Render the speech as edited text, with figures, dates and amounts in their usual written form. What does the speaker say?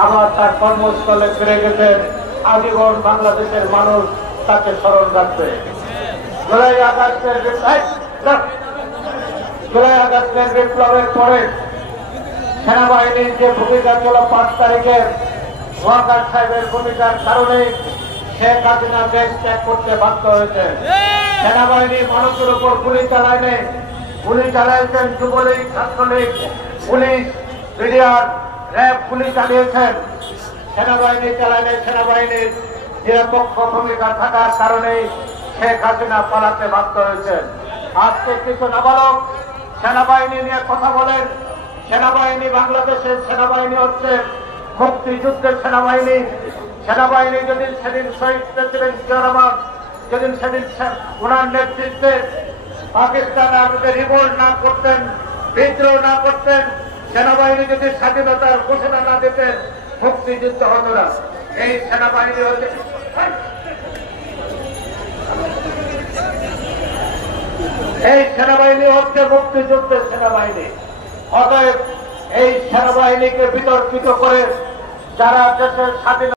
আবার তার কর্মস্থলে ফিরে গেছেন। আজীবন বাংলাদেশের মানুষ তাকে স্মরণ রাখবে। জুলাই আগস্টের বিপ্লবের পরে সেনাবাহিনীর যে ভূমিকা ছিল 5 তারিখে ওয়াকার সাহেবের ভূমিকার কারণে শেখ হাসিনা দেশ ত্যাগ করতে বাধ্য হয়েছে। সেনাবাহিনী মানুষের উপর গুলি চালায়নি, গুলি চালাইছেন Jubo League, Chhatra League, police, BDR, RAB গুলি চালিয়েছেন। সেনাবাহিনী চালায়নি। সেনাবাহিনীর নিরপেক্ষ ভূমিকা থাকার কারণে শেখ হাসিনা পালাতে বাধ্য হয়েছেন। আজকে কিছু নাবালক সেনাবাহিনী নিয়ে কথা বলেন। সেনাবাহিনী, বাংলাদেশের সেনাবাহিনী হচ্ছে মুক্তিযুদ্ধের সেনাবাহিনী। সেনাবাহিনী যদি সেদিন শহীদ প্রেসিডেন্ট জিয়া রহমান যেদিন সেদিন ওনার নেতৃত্বে পাকিস্তান আর্মিকে রিভোল্ট না করতেন, বিদ্রোহ না করতেন, সেনাবাহিনী যদি স্বাধীনতার ঘোষণা না দিতেন, মুক্তিযুদ্ধ হতো না। এই সেনাবাহিনী হচ্ছে মুক্তিযুদ্ধের সেনাবাহিনী। অতএব এই সেনাবাহিনীকে বিতর্কিত করে যারা দেশের স্বাধীনতা